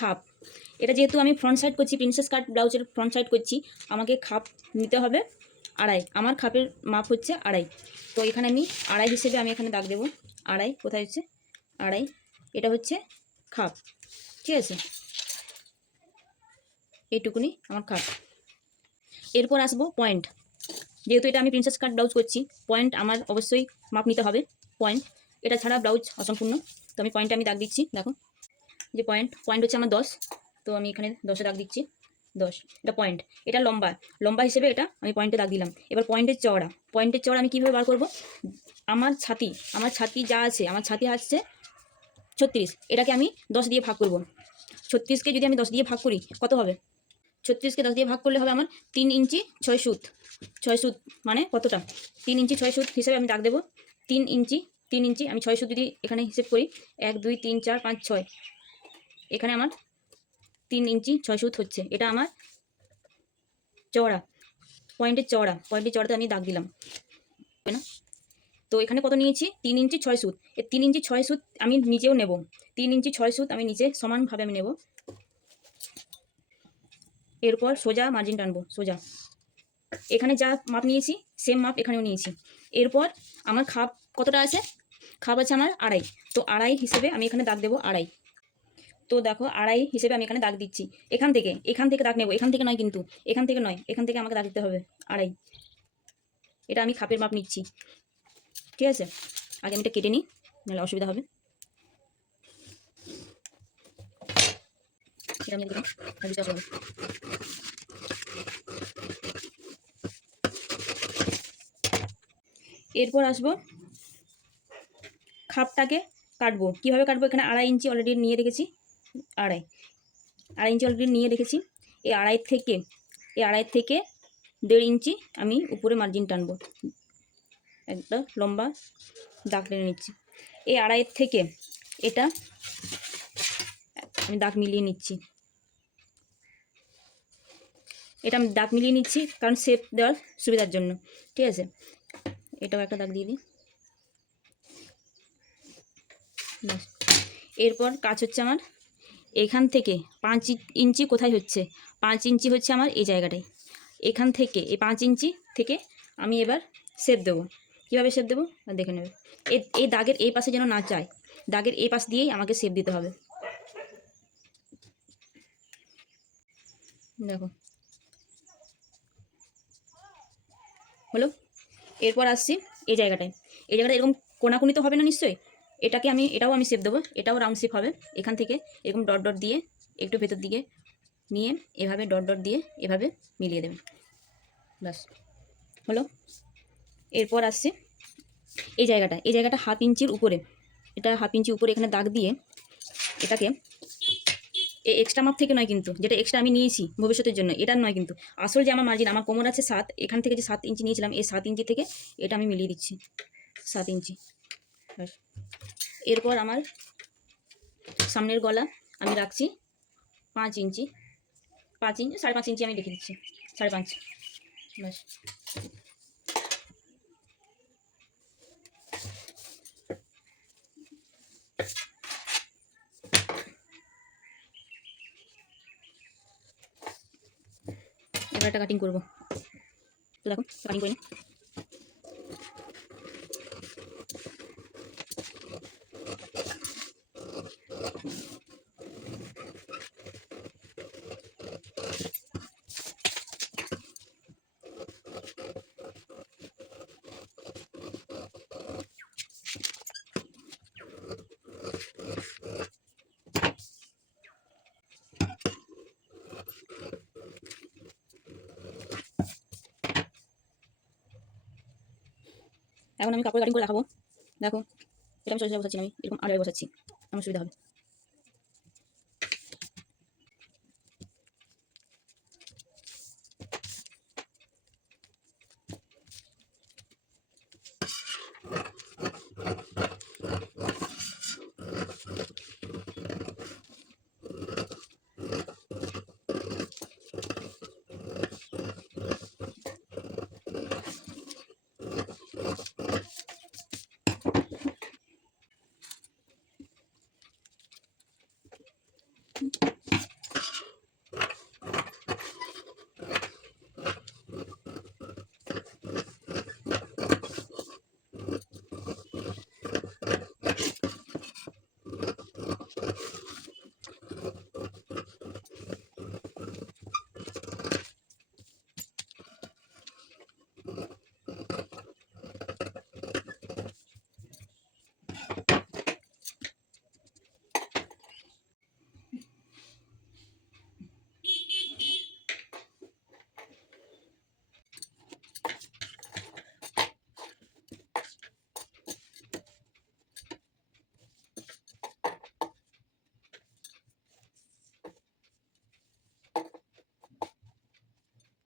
খাপ। এটা যেহেতু আমি ফ্রন্ট সাইড করছি, প্রিন্সেস কাট ব্লাউজের ফ্রন্ট সাইড করছি, আমাকে খাপ নিতে হবে আড়াই। আমার খাপের মাপ হচ্ছে আড়াই। তো এখানে আমি আড়াই হিসেবে আমি এখানে দাগ দেবো। আড়াই কোথায় হচ্ছে? আড়াই। এটা হচ্ছে খাপ, ঠিক আছে? এইটুকুনি আমার খাপ। এরপর আসবো পয়েন্ট। যেহেতু এটা আমি প্রিন্সেস কাট ব্লাউজ করছি, পয়েন্ট আমার অবশ্যই মাপ নিতে হবে। পয়েন্ট, এটা ছাড়া ব্লাউজ অসম্পূর্ণ। তো আমি পয়েন্টে আমি দাগ দিচ্ছি। দেখো যে পয়েন্ট হচ্ছে আমার 10। তো আমি এখানে 10-এ দাগ দিচ্ছি। 10, এটা পয়েন্ট। এটা লম্বা হিসেবে এটা আমি পয়েন্টে দাগ দিলাম। এবার পয়েন্টের চওড়া আমি কীভাবে বার করব? আমার ছাতি যা আছে, আমার ছাতি আসছে 36, এটাকে আমি 10 দিয়ে ভাগ করব। 36কে যদি আমি 10 দিয়ে ভাগ করি কত হবে? 36কে 10 দিয়ে ভাগ করলে হবে আমার 3 ইঞ্চি 6 সুত। 6 সুত মানে কতটা? 3 ইঞ্চি 6 সুত হিসেবে আমি দাগ দেবো। 3 ইঞ্চি আমি 6 সুত যদি এখানে হিসেব করি, 1 2 3 4 5 6, এখানে আমার 3 ইঞ্চি 6 সুত হচ্ছে। এটা আমার চওড়া, পয়েন্টের চওড়াতে আমি দাগ দিলাম না। তো এখানে কত নিয়েছি? 3 ইঞ্চি 6 সুত। এই 3 ইঞ্চি 6 সুত আমি নিচেও নেব। 3 ইঞ্চি 6 সুত আমি নিচে সমানভাবে আমি নেব। এরপর সোজা মার্জিন টানবো, সোজা। এখানে যা মাপ নিয়েছি সেম মাপ এখানেও নিয়েছি। এরপর আমার খাপ কতটা আছে? খাপ আছে আমার আড়াই। তো আড়াই হিসেবে আমি এখানে দাগ দেবো আড়াই। তো দেখো আড়াই হিসেবে আমি এখানে দাগ দিচ্ছি। এখান থেকে দাগ নেব, এখান থেকে নয় কিন্তু, এখান থেকে আমাকে দাগ দিতে হবে আড়াই। এটা আমি খাপের মাপ নিচ্ছি, ঠিক আছে? আগে আমি এটা কেটে নিই, নাহলে অসুবিধা হবে। এটা আমি দিলাম। এরপর আসবো খাপটাকে কাটবো। কীভাবে কাটবো? এখানে আড়াই ইঞ্চি অলরেডি নিয়ে রেখেছি। আড়াই ইঞ্চি অলরেডি নিয়ে রেখেছি। এই আড়াই থেকে 1.5 ইঞ্চি আমি উপরে মার্জিন টানবো। একটা লম্বা দাগ টেনে নিচ্ছি। এই আড়াই থেকে এটা আমি দাগ মিলিয়ে নিচ্ছি। এটা আমি দাগ মিলিয়ে নিচ্ছি কারণ শেপ দেওয়ার সুবিধার জন্য, ঠিক আছে? এটাও একটা দাগ দিয়ে দিই। এরপর কাজ হচ্ছে আমার এখান থেকে 5 ইঞ্চি কোথায় হচ্ছে? 5 ইঞ্চি হচ্ছে আমার এই জায়গাটায়। এখান থেকে এই 5 ইঞ্চি থেকে আমি এবার শেপ দেবো। কীভাবে শেপ দেবো দেখে নেবে। এই দাগের এই পাশে যেন না যায়, দাগের এই পাশ দিয়েই আমাকে শেপ দিতে হবে। দেখো হলো। এরপর আসছি এই জায়গাটায় এরকম কোনাকুনি তো হবে না নিশ্চয়ই। এটাও আমি শেপ দেবো। এটাও রাউন্ড শেপ হবে। এখান থেকে এরকম ডট ডট দিয়ে একটু ভেতর দিকে নিয়ে এভাবে ডট ডট দিয়ে এভাবে মিলিয়ে দেবেন, ব্যাস হলো। এরপর আসছি এই জায়গাটা হাফ ইঞ্চির উপরে, এটা হাফ ইঞ্চি উপরে এখানে দাগ দিয়ে এটাকে এই এক্সট্রা মাপ থেকে নয় কিন্তু, যেটা এক্সট্রা আমি নিয়েছি ভবিষ্যতের জন্য, এটা নয় কিন্তু। আসল যে আমার মার্জিন, আমার কোমর আছে 7, এখান থেকে যে 7 ইঞ্চি নিয়েছিলাম, এই 7 ইঞ্চি থেকে এটা আমি মিলিয়ে দিচ্ছি 7 ইঞ্চি। এরপর আমার সামনের গলা আমি রাখছি 5 ইঞ্চি, 5.5 ইঞ্চি আমি রেখে দিচ্ছি, 5.5, ব্যাস। এবার একটা কাটিং করবো। তো দেখো কাটিং করে নিই। এখন আমি কাপড় কাটিং করে দেখাবো। দেখো এটা আমি সোজা বসাচ্ছি, আমি এরকম আড়াই বসাচ্ছি, আমার সুবিধা হবে।